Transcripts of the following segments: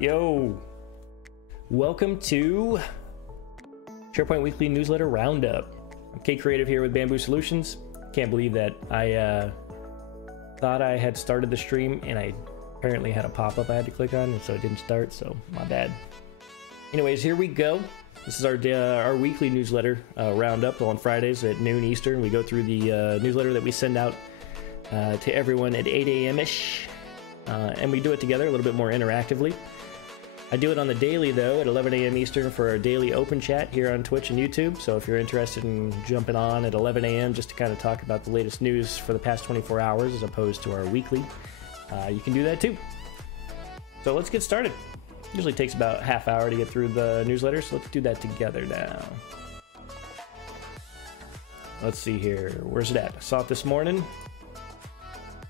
Yo, welcome to SharePoint Weekly Newsletter Roundup. I'm Kate Creative here with Bamboo Solutions. Can't believe that I thought I had started the stream and I apparently had a pop-up I had to click on, and so it didn't start, so my bad. Anyways, here we go. This is our weekly newsletter Roundup on Fridays at noon Eastern. We go through the newsletter that we send out to everyone at 8 a.m.-ish, and we do it together a little bit more interactively. I do it on the daily, though, at 11 a.m. Eastern for our daily open chat here on Twitch and YouTube. So if you're interested in jumping on at 11 a.m. just to kind of talk about the latest news for the past 24 hours as opposed to our weekly, you can do that too. So let's get started. Usually takes about half hour to get through the newsletter, so let's do that together now. Let's see here. Where's it at? I saw it this morning.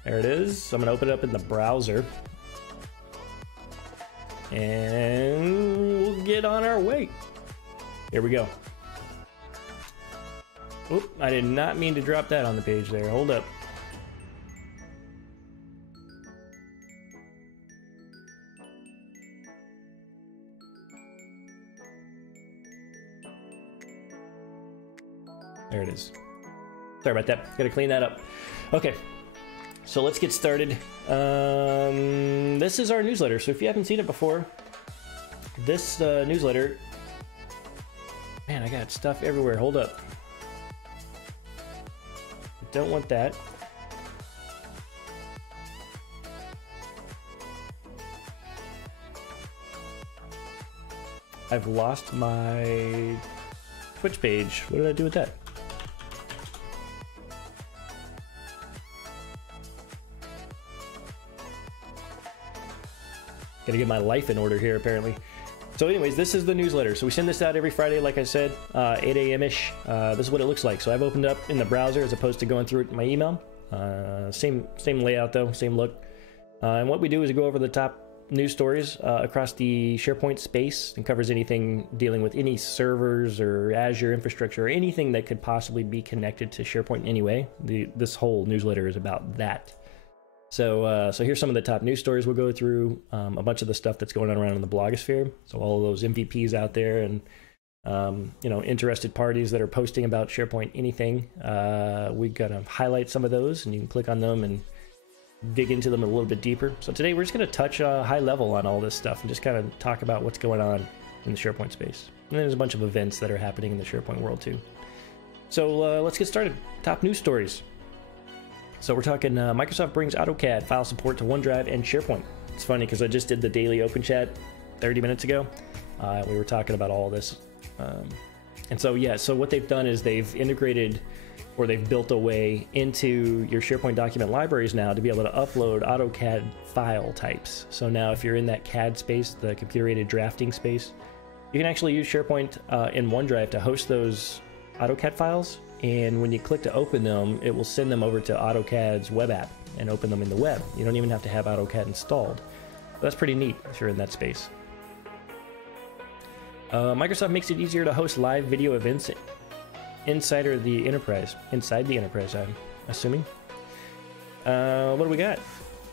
There it is. So I'm going to open it up in the browser. And we'll get on our way. Here we go. Oop, I did not mean to drop that on the page there. Hold up. There it is. Sorry about that. Gotta clean that up. Okay. So let's get started. This is our newsletter. So if you haven't seen it before, this newsletter, man, I got stuff everywhere. Hold up. Don't want that. I've lost my Twitch page. What did I do with that? Gotta get my life in order here, apparently. So anyways, this is the newsletter. So we send this out every Friday, like I said, 8 a.m.-ish. This is what it looks like. So I've opened up in the browser as opposed to going through it in my email. Same layout though, same look. And what we do is we go over the top news stories across the SharePoint space and covers anything dealing with any servers or Azure infrastructure or anything that could possibly be connected to SharePoint anyway. This whole newsletter is about that. So here's some of the top news stories we'll go through, a bunch of the stuff that's going on around in the blogosphere. So all of those MVPs out there and, interested parties that are posting about SharePoint anything. We're going to highlight some of those, and you can click on them and dig into them a little bit deeper. So today we're just going to touch high level on all this stuff and just kind of talk about what's going on in the SharePoint space. And then there's a bunch of events that are happening in the SharePoint world too. So let's get started. Top news stories. So we're talking Microsoft brings AutoCAD file support to OneDrive and SharePoint. It's funny because I just did the daily open chat 30 minutes ago. We were talking about all this. And so, yeah, so what they've done is they've integrated, or they've built a way into your SharePoint document libraries now to be able to upload AutoCAD file types. So now if you're in that CAD space, the computer-aided drafting space, you can actually use SharePoint in OneDrive to host those AutoCAD files. And when you click to open them, it will send them over to AutoCAD's web app and open them in the web. You don't even have to have AutoCAD installed. But that's pretty neat if you're in that space. Microsoft makes it easier to host live video events inside the enterprise, I'm assuming. What do we got?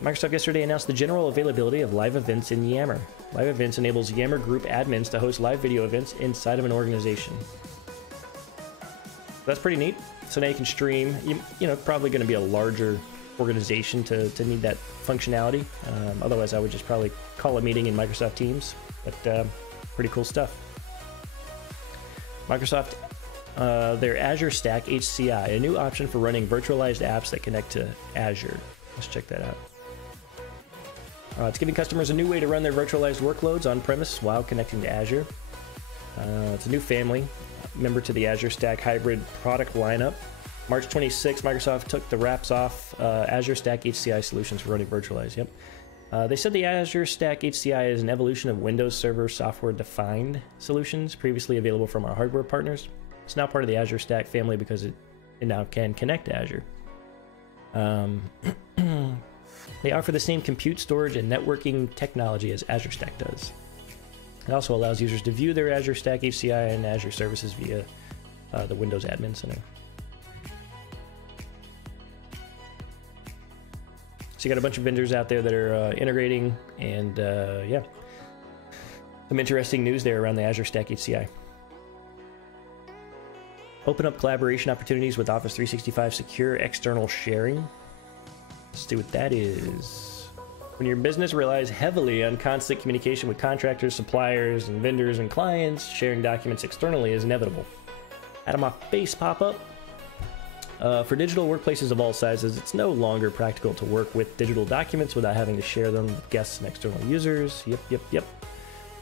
Microsoft yesterday announced the general availability of live events in Yammer. Live events enables Yammer group admins to host live video events inside of an organization. That's pretty neat. So now you can stream. You know, probably going to be a larger organization to need that functionality. Otherwise, I would just probably call a meeting in Microsoft Teams. But pretty cool stuff. Microsoft, their Azure Stack HCI, a new option for running virtualized apps that connect to Azure. Let's check that out. It's giving customers a new way to run their virtualized workloads on-premise while connecting to Azure. It's a new family member to the Azure Stack hybrid product lineup. March 26, Microsoft took the wraps off Azure Stack HCI solutions for running virtualized. Yep. They said the Azure Stack HCI is an evolution of Windows Server software-defined solutions previously available from our hardware partners. It's now part of the Azure Stack family because it now can connect to Azure. They offer the same compute, storage, and networking technology as Azure Stack does. It also allows users to view their Azure Stack HCI and Azure services via the Windows Admin Center. So you got a bunch of vendors out there that are integrating, and yeah. Some interesting news there around the Azure Stack HCI. Open up collaboration opportunities with Office 365 secure external sharing. Let's see what that is. When your business relies heavily on constant communication with contractors, suppliers, and vendors and clients, sharing documents externally is inevitable. Out of my face pop-up. For digital workplaces of all sizes, it's no longer practical to work with digital documents without having to share them with guests and external users. Yep.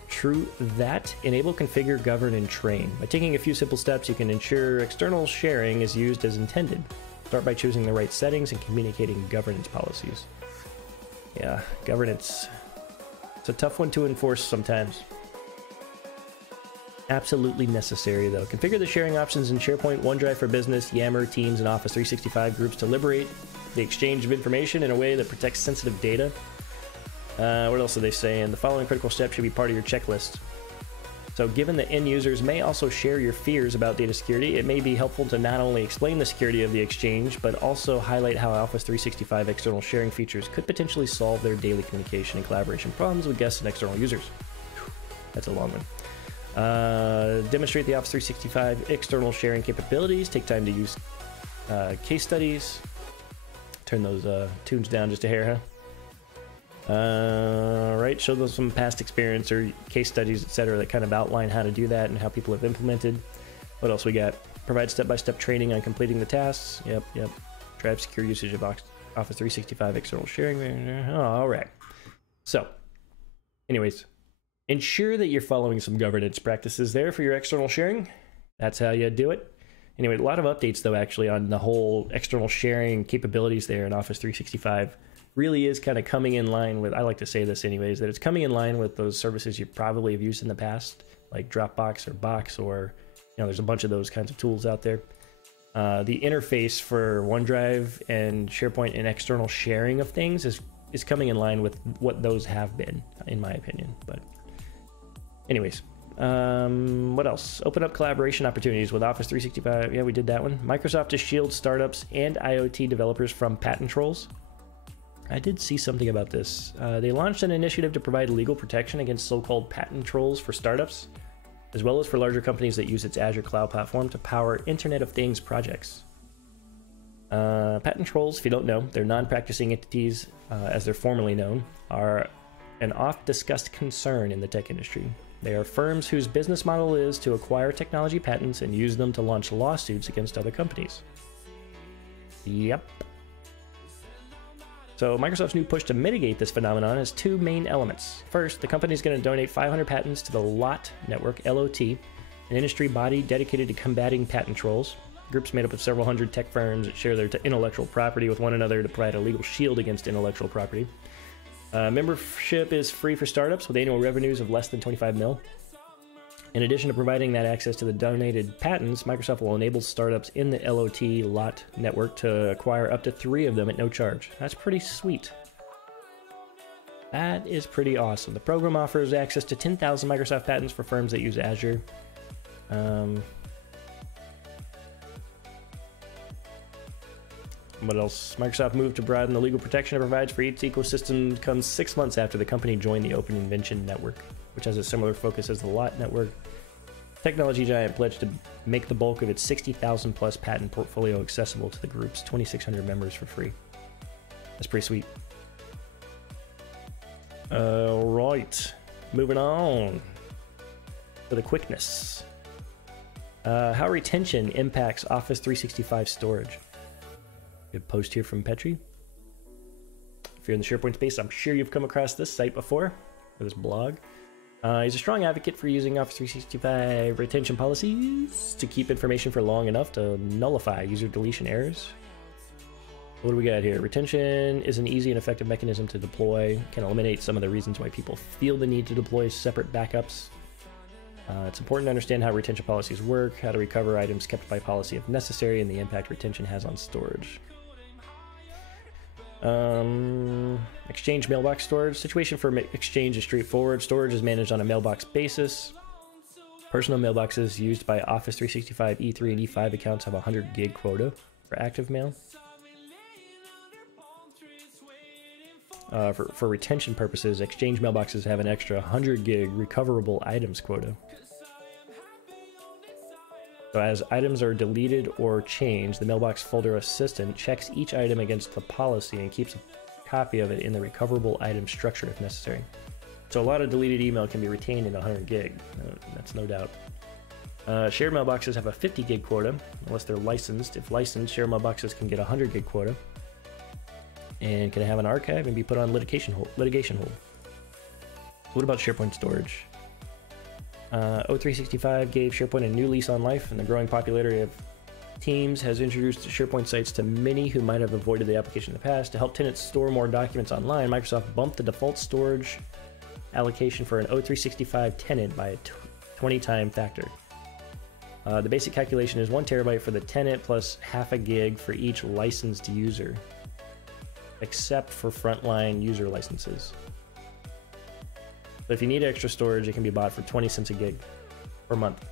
True that. Enable, configure, govern, and train. By taking a few simple steps, you can ensure external sharing is used as intended. Start by choosing the right settings and communicating governance policies. Yeah, governance. It's a tough one to enforce sometimes. Absolutely necessary, though. Configure the sharing options in SharePoint, OneDrive for Business, Yammer, Teams, and Office 365 groups to liberate the exchange of information in a way that protects sensitive data. What else are they saying? The following critical steps should be part of your checklist. So given that end users may also share your fears about data security, it may be helpful to not only explain the security of the exchange, but also highlight how Office 365 external sharing features could potentially solve their daily communication and collaboration problems with guests and external users. That's a long one. Demonstrate the Office 365 external sharing capabilities. Take time to use case studies. Turn those tunes down just a hair, huh? Right, show them some past experience or case studies, etc., that kind of outline how to do that and how people have implemented. What else we got? Provide step-by-step training on completing the tasks. Yep. Drive secure usage of Office 365 external sharing. Oh, all right. So, anyways, ensure that you're following some governance practices there for your external sharing. That's how you do it. Anyway, a lot of updates, though, actually, on the whole external sharing capabilities there in Office 365. Really is kind of coming in line with, I like to say this anyways, that it's coming in line with those services you probably have used in the past, like Dropbox or Box, or, you know, there's a bunch of those kinds of tools out there. The interface for OneDrive and SharePoint and external sharing of things is coming in line with what those have been, in my opinion. But anyways, what else? Open up collaboration opportunities with Office 365. Yeah, we did that one. Microsoft to shield startups and IoT developers from patent trolls. I did see something about this. They launched an initiative to provide legal protection against so-called patent trolls for startups, as well as for larger companies that use its Azure cloud platform to power Internet of Things projects. Patent trolls, if you don't know, they're non-practicing entities, as they're formerly known, are an oft-discussed concern in the tech industry. They are firms whose business model is to acquire technology patents and use them to launch lawsuits against other companies. Yep. So Microsoft's new push to mitigate this phenomenon has two main elements. First, the company is going to donate 500 patents to the LOT Network, LOT, an industry body dedicated to combating patent trolls. Groups made up of several hundred tech firms that share their intellectual property with one another to provide a legal shield against intellectual property. Membership is free for startups with annual revenues of less than 25 mil. In addition to providing that access to the donated patents, Microsoft will enable startups in the LOT network to acquire up to 3 of them at no charge. That's pretty sweet. That is pretty awesome. The program offers access to 10,000 Microsoft patents for firms that use Azure. What else? Microsoft moved to broaden the legal protection it provides for its ecosystem comes 6 months after the company joined the Open Invention Network, which has a similar focus as the LOT network. Technology giant pledged to make the bulk of its 60,000 plus patent portfolio accessible to the group's 2,600 members for free. That's pretty sweet. Alright, moving on to the quickness. How retention impacts Office 365 storage. Good post here from Petri. If you're in the SharePoint space, I'm sure you've come across this site before, or this blog. He's a strong advocate for using Office 365 retention policies to keep information for long enough to nullify user deletion errors. What do we got here? Retention is an easy and effective mechanism to deploy, can eliminate some of the reasons why people feel the need to deploy separate backups. It's important to understand how retention policies work, how to recover items kept by policy if necessary, and the impact retention has on storage. Exchange mailbox storage. Situation for Exchange is straightforward. Storage is managed on a mailbox basis. Personal mailboxes used by Office 365 E3 and E5 accounts have a 100 gig quota for active mail. for retention purposes, Exchange mailboxes have an extra 100 gig recoverable items quota. So as items are deleted or changed, the mailbox folder assistant checks each item against the policy and keeps a copy of it in the recoverable item structure if necessary. So a lot of deleted email can be retained in 100 gig. That's no doubt. Shared mailboxes have a 50 gig quota, unless they're licensed. If licensed, shared mailboxes can get a 100 gig quota and can have an archive and be put on litigation hold. What about SharePoint storage? O365 gave SharePoint a new lease on life, and the growing popularity of Teams has introduced SharePoint sites to many who might have avoided the application in the past. To help tenants store more documents online, Microsoft bumped the default storage allocation for an O365 tenant by a 20-time factor. The basic calculation is 1 terabyte for the tenant plus half a gig for each licensed user, except for frontline user licenses. But if you need extra storage, it can be bought for 20 cents a gig per month.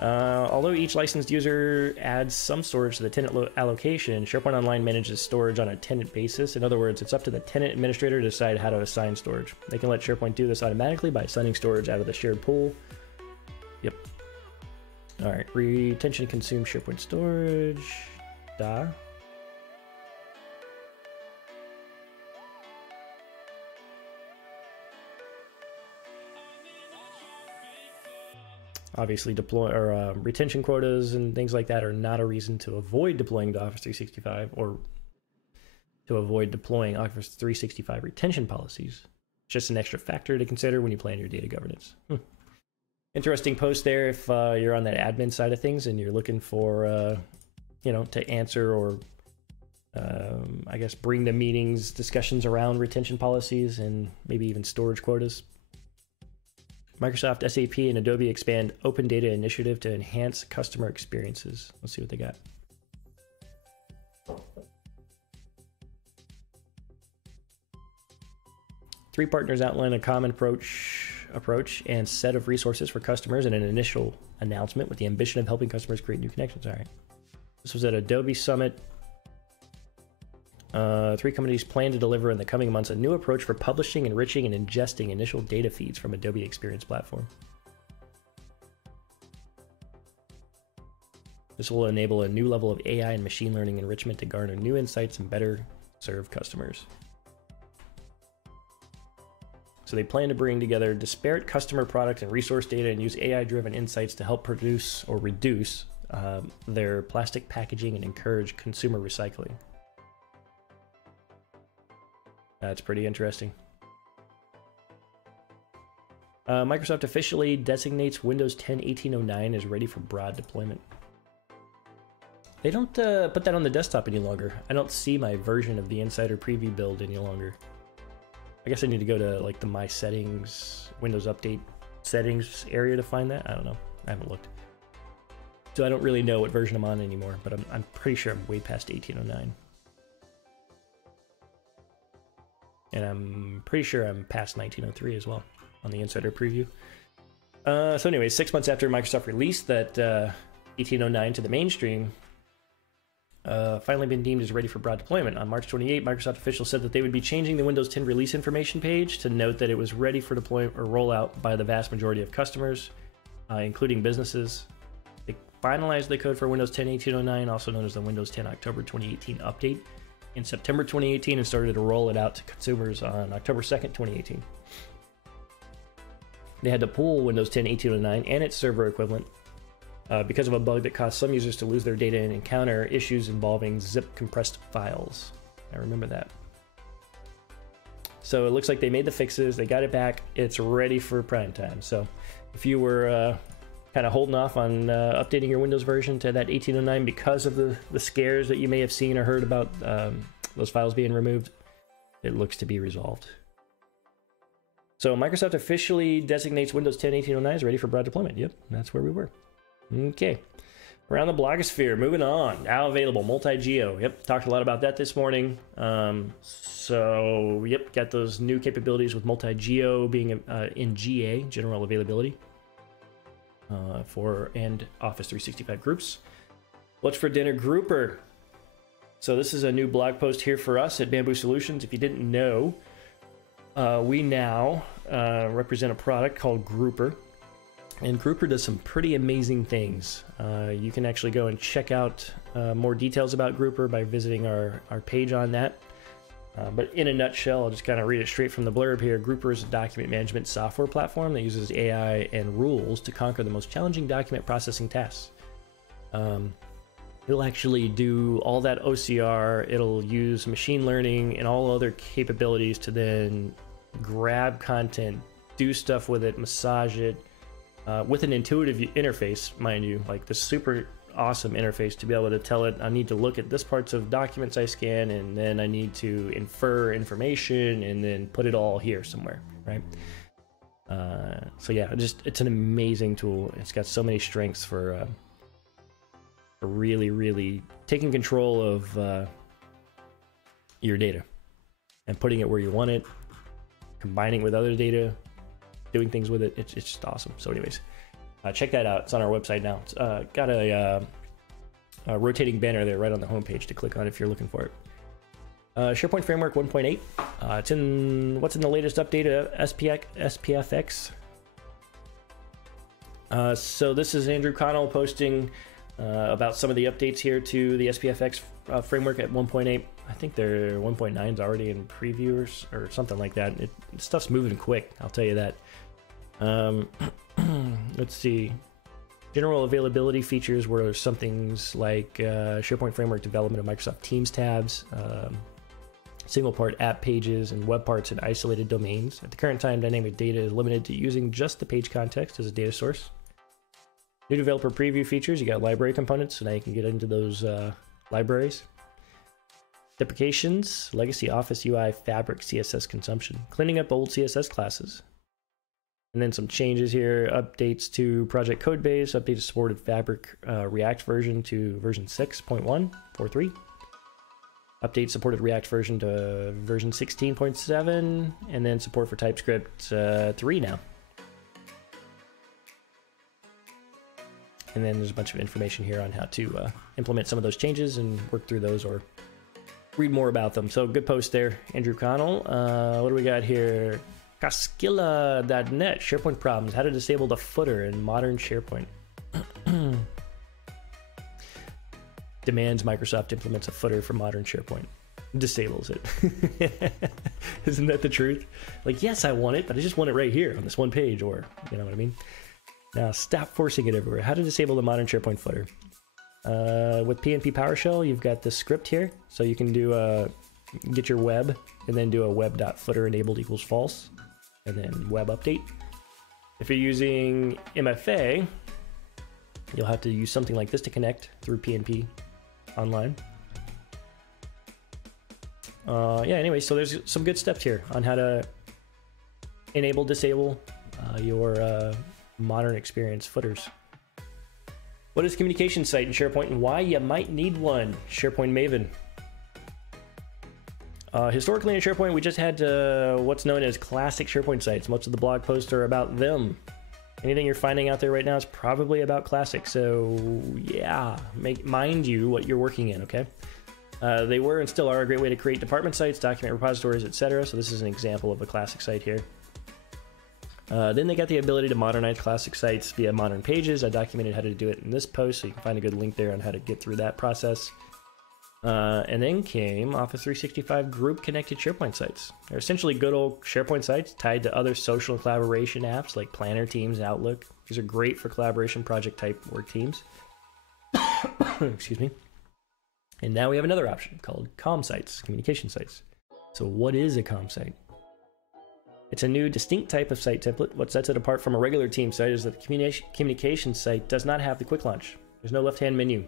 Although each licensed user adds some storage to the tenant allocation, SharePoint Online manages storage on a tenant basis. In other words, it's up to the tenant administrator to decide how to assign storage. They can let SharePoint do this automatically by assigning storage out of the shared pool. Yep. All right, retention consume SharePoint storage. Obviously, retention quotas and things like that are not a reason to avoid deploying to Office 365 or to avoid deploying Office 365 retention policies. It's just an extra factor to consider when you plan your data governance. Interesting post there if you're on that admin side of things and you're looking for, to answer or, I guess, bring the meetings discussions around retention policies and maybe even storage quotas. Microsoft, SAP, and Adobe expand Open Data Initiative to enhance customer experiences. Let's see what they got. Three partners outline a common approach and set of resources for customers in an initial announcement with the ambition of helping customers create new connections. All right. This was at Adobe Summit. Three companies plan to deliver in the coming months a new approach for publishing, enriching, and ingesting initial data feeds from Adobe Experience Platform. This will enable a new level of AI and machine learning enrichment to garner new insights and better serve customers. So they plan to bring together disparate customer product and resource data and use AI-driven insights to help produce or reduce their plastic packaging and encourage consumer recycling. That's pretty interesting. Microsoft officially designates Windows 10 1809 as ready for broad deployment. They don't put that on the desktop any longer. I don't see my version of the Insider Preview build any longer. I guess I need to go to like the My Settings, Windows Update settings area to find that. I don't know. I haven't looked. So I don't really know what version I'm on anymore, but I'm pretty sure I'm way past 1809. And I'm pretty sure I'm past 1903 as well on the Insider Preview. So anyway, 6 months after Microsoft released that 1809 to the mainstream, finally been deemed as ready for broad deployment. On March 28, Microsoft officials said that they would be changing the Windows 10 release information page to note that it was ready for deployment or rollout by the vast majority of customers, including businesses. They finalized the code for Windows 10 1809, also known as the Windows 10 October 2018 update, in September 2018 and started to roll it out to consumers on October 2nd, 2018. They had to pull Windows 10 1809 and its server equivalent because of a bug that caused some users to lose their data and encounter issues involving zip compressed files. I remember that. So it looks like they made the fixes, they got it back, it's ready for prime time. So if you were kind of holding off on updating your Windows version to that 1809 because of the scares that you may have seen or heard about those files being removed, it looks to be resolved. So Microsoft officially designates Windows 10 1809 as ready for broad deployment. Yep, that's where we were. Okay, around the blogosphere, moving on. Now available, MultiGeo. Yep, talked a lot about that this morning. So yep, got those new capabilities with MultiGeo being in GA, general availability. For and Office 365 groups. What's for dinner grouper? So this is a new blog post here for us at Bamboo Solutions. If you didn't know, we now represent a product called Grouper. And Grouper does some pretty amazing things. You can actually go and check out more details about Grouper by visiting our page on that. But in a nutshell, I'll just kind of read it straight from the blurb here. Grouper is a document management software platform that uses AI and rules to conquer the most challenging document processing tasks. It'll actually do all that OCR. It'll use machine learning and all other capabilities to then grab content, do stuff with it, massage it, with an intuitive interface, mind you, like the super awesome interface to be able to tell it, I need to look at this parts of documents I scan, and then I need to infer information and then put it all here somewhere, right? So yeah, it's an amazing tool. It's got so many strengths for really taking control of your data and putting it where you want it, combining it with other data, doing things with it. It's just awesome. So anyways, check that out. It's on our website now. It's got a rotating banner there right on the homepage to click on if you're looking for it. SharePoint Framework 1.8. It's in what's in the latest update of SPFX. So this is Andrew Connell posting about some of the updates here to the SPFX framework at 1.8. I think their 1.9 is already in previews or something like that. Stuff's moving quick, I'll tell you that. Let's see. General availability features were some things like SharePoint Framework development of Microsoft Teams tabs, single part app pages, and web parts in isolated domains. At the current time, dynamic data is limited to using just the page context as a data source. New developer preview features, you got library components, so now you can get into those libraries. Deprecations, legacy Office UI Fabric CSS consumption, cleaning up old CSS classes. And then some changes here, updates to project codebase, updated supported Fabric React version to version 6.1.43. Update supported React version to version 16.7, and then support for TypeScript 3 now. And then there's a bunch of information here on how to implement some of those changes and work through those or read more about them. So good post there, Andrew Connell. What do we got here? Casquilla.net, SharePoint problems, how to disable the footer in modern SharePoint. Demands Microsoft implements a footer for modern SharePoint. Disables it. Isn't that the truth? Like, yes, I want it, but I just want it right here on this one page, or, you know what I mean? Now, stop forcing it everywhere. How to disable the modern SharePoint footer. With PNP PowerShell, you've got this script here. So you can do get your web and then do a web.footer enabled equals false and then web update. If you're using MFA, you'll have to use something like this to connect through PNP online. Yeah, anyway, so there's some good steps here on how to enable, disable your modern experience footers. What is communication site in SharePoint and why you might need one? SharePoint Maven. Historically in SharePoint, we just had what's known as classic SharePoint sites. Most of the blog posts are about them. Anything you're finding out there right now is probably about classic. So yeah, mind you what you're working in, okay? They were and still are a great way to create department sites, document repositories, etc. So this is an example of a classic site here. Then they got the ability to modernize classic sites via modern pages. I documented how to do it in this post, so you can find a good link there on how to get through that process. And then came Office 365 group connected SharePoint sites. They're essentially good old SharePoint sites tied to other social and collaboration apps like Planner, Teams, Outlook. These are great for collaboration project type work teams. Excuse me. And now we have another option called comm sites, communication sites. So what is a comm site? It's a new distinct type of site template. What sets it apart from a regular team site is that the communication site does not have the quick launch. There's no left-hand menu.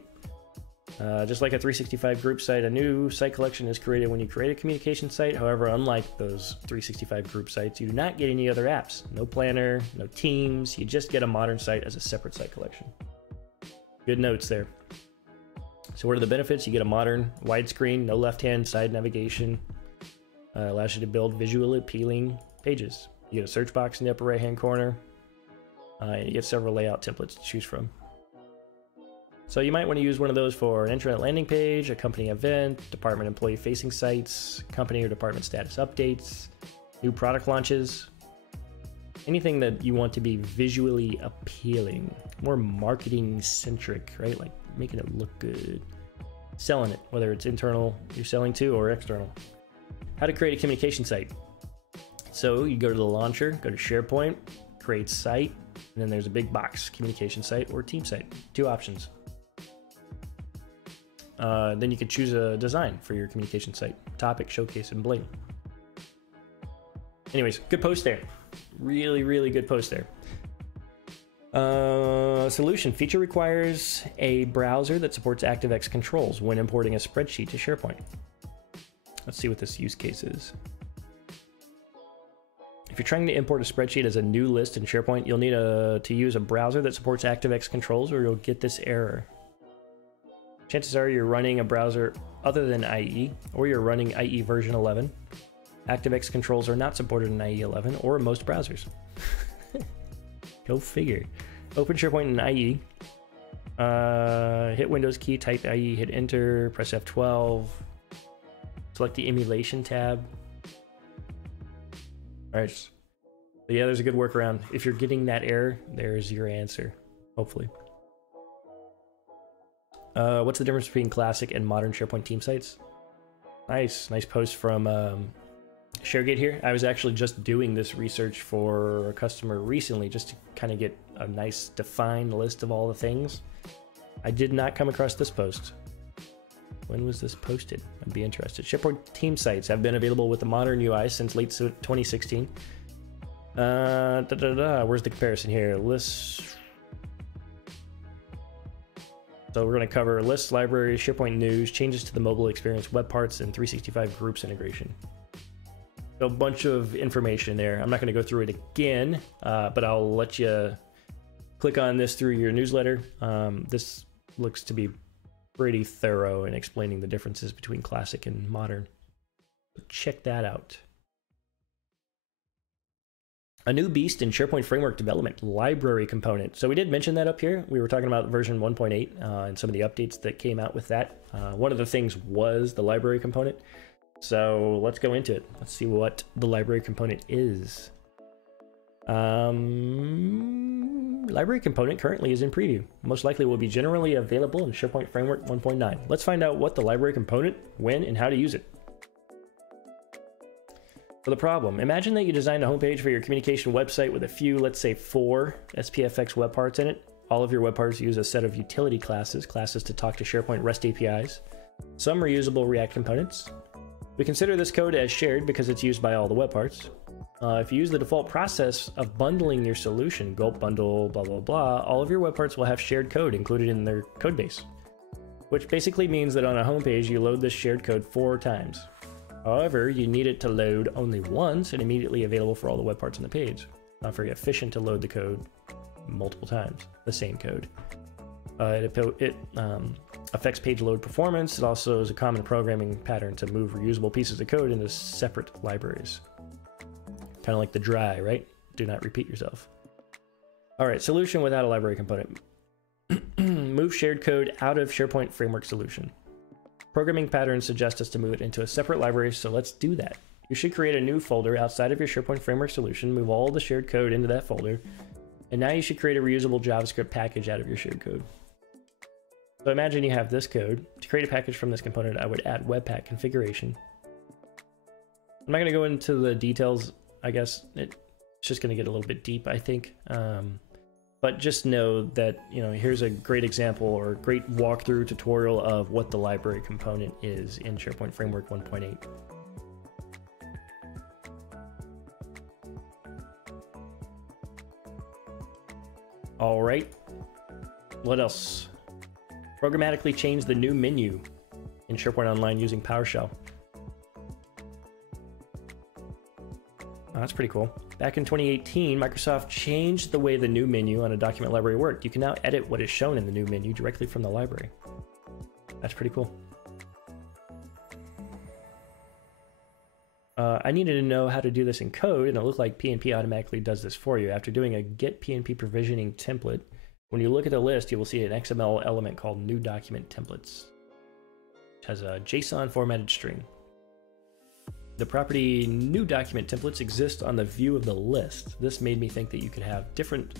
Just like a 365 group site, a new site collection is created when you create a communication site. However, unlike those 365 group sites, you do not get any other apps. No Planner, no Teams. You just get a modern site as a separate site collection. Good notes there. So what are the benefits? You get a modern widescreen, no left-hand side navigation. Allows you to build visually appealing pages. You get a search box in the upper right-hand corner. And you get several layout templates to choose from. So you might want to use one of those for an intranet landing page, a company event, department employee facing sites, company or department status updates, new product launches, anything that you want to be visually appealing, more marketing centric, right? Like making it look good, selling it, whether it's internal you're selling to or external. How to create a communication site. So you go to the launcher, go to SharePoint, create site, and then there's a big box, communication site or team site, 2 options. Then you can choose a design for your communication site, topic, showcase, and bling. Anyways, good post there. Really, really good post there. Solution. Feature requires a browser that supports ActiveX controls when importing a spreadsheet to SharePoint. Let's see what this use case is. If you're trying to import a spreadsheet as a new list in SharePoint, you'll need to use a browser that supports ActiveX controls or you'll get this error. Chances are you're running a browser other than IE, or you're running IE version 11. ActiveX controls are not supported in IE 11 or most browsers. Go figure. Open SharePoint in IE. Hit Windows key, type IE, hit enter, press F12. Select the emulation tab. All right. So yeah, there's a good workaround. If you're getting that error, there's your answer, hopefully. What's the difference between classic and modern SharePoint team sites? Nice post from ShareGate here. I was actually just doing this research for a customer recently just to kind of get a nice defined list of all the things. I did not come across this post. When was this posted? I'd be interested. SharePoint team sites have been available with the modern UI since late 2016. Where's the comparison here? Lists. So we're going to cover lists, libraries, SharePoint news, changes to the mobile experience, web parts, and 365 groups integration. So a bunch of information there. I'm not going to go through it again, but I'll let you click on this through your newsletter. This looks to be pretty thorough in explaining the differences between classic and modern. Check that out. A new beast in SharePoint Framework development, library component. So we did mention that up here. We were talking about version 1.8 and some of the updates that came out with that. One of the things was the library component. So let's go into it. Let's see what the library component is. Library component currently is in preview. Most likely will be generally available in SharePoint Framework 1.9. Let's find out what the library component, when, and how to use it. For the problem, imagine that you designed a homepage for your communication website with a few, let's say 4 SPFX web parts in it. All of your web parts use a set of utility classes to talk to SharePoint REST APIs. Some reusable React components. We consider this code as shared because it's used by all the web parts. If you use the default process of bundling your solution, gulp bundle, blah, blah, blah, all of your web parts will have shared code included in their code base, which basically means that on a homepage, you load this shared code 4 times. However, you need it to load only once and immediately available for all the web parts on the page. Not very efficient to load the code multiple times, the same code. It affects page load performance. It also is a common programming pattern to move reusable pieces of code into separate libraries. Kind of like the dry, right? Do not repeat yourself. All right, solution without a library component. Move shared code out of SharePoint Framework solution. Programming patterns suggest us to move it into a separate library, so let's do that. You should create a new folder outside of your SharePoint Framework solution, move all the shared code into that folder, and now you should create a reusable JavaScript package out of your shared code. So imagine you have this code. To create a package from this component, I would add Webpack configuration. I'm not going to go into the details. I guess it's just going to get a little bit deep, I think. But just know that, here's a great example or great walkthrough tutorial of what the library component is in SharePoint Framework 1.8. All right, what else? Programmatically change the new menu in SharePoint Online using PowerShell. Oh, that's pretty cool. Back in 2018, Microsoft changed the way the new menu on a document library worked. You can now edit what is shown in the new menu directly from the library. That's pretty cool. I needed to know how to do this in code, and it looked like PNP automatically does this for you. After doing a get PNP provisioning template, When you look at the list, you will see an XML element called new document templates, which has a JSON formatted string. The property new document templates exist on the view of the list. This made me think that you could have different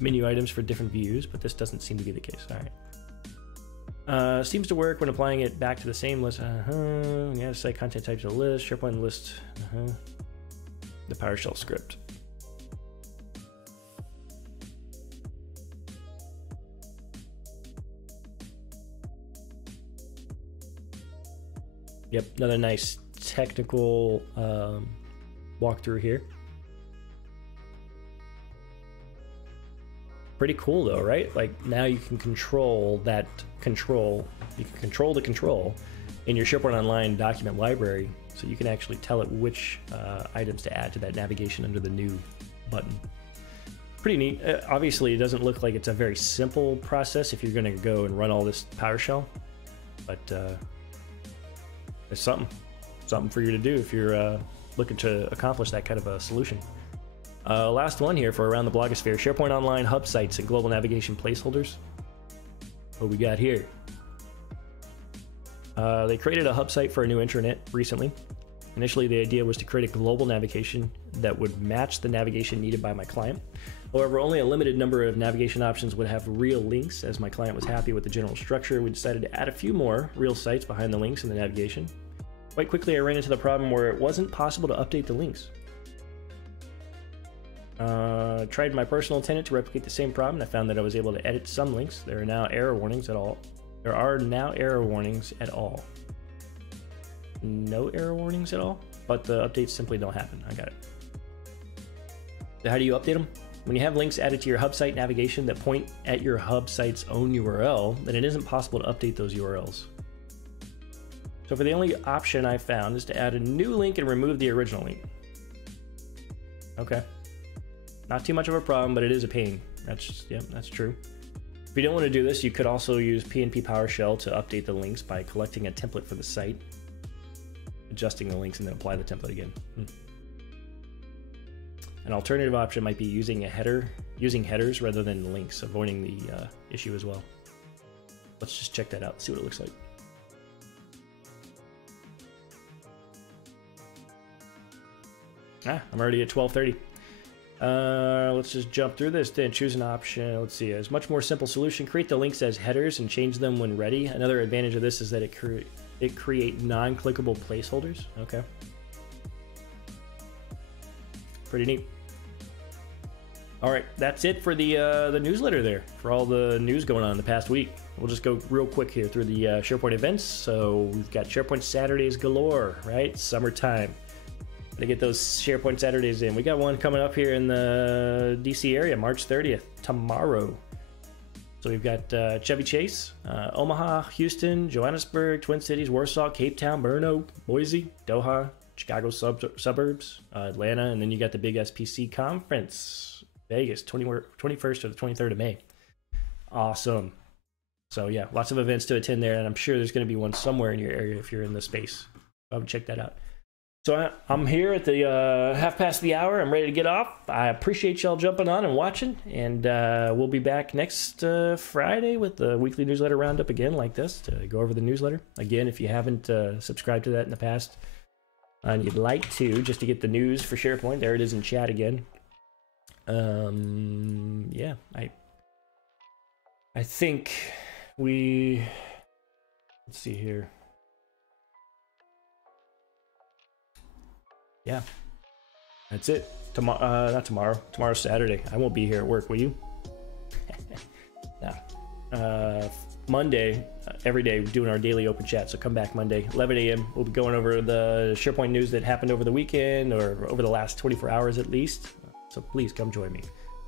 menu items for different views, but this doesn't seem to be the case. All right. Seems to work when applying it back to the same list. Yeah, site content types of list, SharePoint list. The PowerShell script. Yep, another nice technical walkthrough here. Pretty cool though, right? Like now you can control that control. You can control the control in your SharePoint Online document library, so you can actually tell it which items to add to that navigation under the new button. Pretty neat. Obviously, it doesn't look like it's a very simple process if you're going to go and run all this PowerShell, but it's something for you to do if you're looking to accomplish that kind of a solution. Last one here for around the blogosphere: SharePoint Online hub sites and global navigation placeholders. What we got here? They created a hub site for a new intranet recently. Initially, the idea was to create a global navigation that would match the navigation needed by my client. However, only a limited number of navigation options would have real links. As my client was happy with the general structure, we decided to add a few more real sites behind the links in the navigation. Quite quickly, I ran into the problem where it wasn't possible to update the links. Tried my personal tenant to replicate the same problem. I found that I was able to edit some links. There are now error warnings at all. No error warnings at all, but the updates simply don't happen. I got it. So how do you update them? When you have links added to your hub site navigation that point at your hub site's own URL, then it isn't possible to update those URLs. So for the only option I found is to add a new link and remove the original link. Okay. Not too much of a problem, but it is a pain. That's true. If you don't want to do this, you could also use PnP PowerShell to update the links by collecting a template for the site, adjusting the links, and then apply the template again. An alternative option might be using headers rather than links, avoiding the issue as well. Let's just check that out, see what it looks like. I'm already at 12:30. Let's just jump through this, then choose an option. Let's see, it's a much more simple solution. Create the links as headers and change them when ready. Another advantage of this is that it create non-clickable placeholders. Okay. Pretty neat. All right, that's it for the newsletter there, for all the news going on in the past week. We'll just go real quick here through the SharePoint events. So we've got SharePoint Saturdays galore, right? Summertime. To get those SharePoint Saturdays in. We got one coming up here in the DC area, March 30th, tomorrow. So we've got Chevy Chase, Omaha, Houston, Johannesburg, Twin Cities, Warsaw, Cape Town, Brno, Boise, Doha, Chicago suburbs, Atlanta, and then you got the big SPC conference, Vegas, 21st to the 23rd of May. Awesome. So yeah, lots of events to attend there, and I'm sure there's going to be one somewhere in your area if you're in the space. I would check that out. So I'm here at the half past the hour. I'm ready to get off. I appreciate y'all jumping on and watching, and we'll be back next Friday with the weekly newsletter roundup again like this to go over the newsletter. Again, if you haven't subscribed to that in the past and you'd like to, just to get the news for SharePoint, there it is in chat again. Yeah, I think let's see here. Yeah, that's it. Not tomorrow. Tomorrow's Saturday. I won't be here at work, will you? No. Monday, every day, we're doing our daily open chat. So come back Monday, 11 a.m. We'll be going over the SharePoint news that happened over the weekend or over the last 24 hours at least. So please come join me.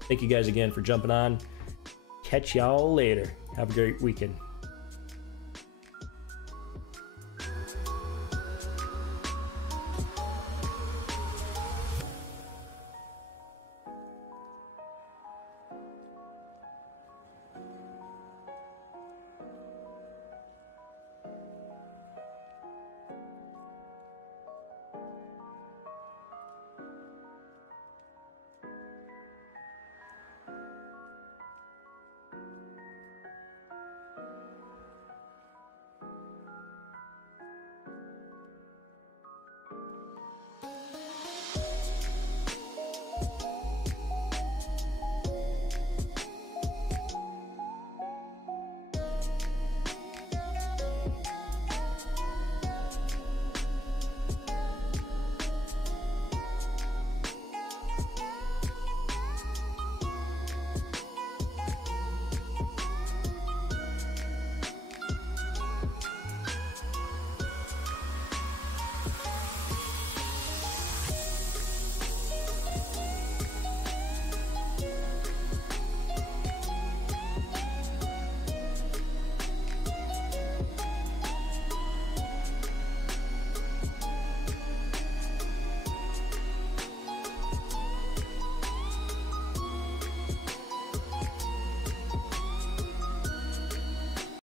Thank you guys again for jumping on. Catch y'all later. Have a great weekend.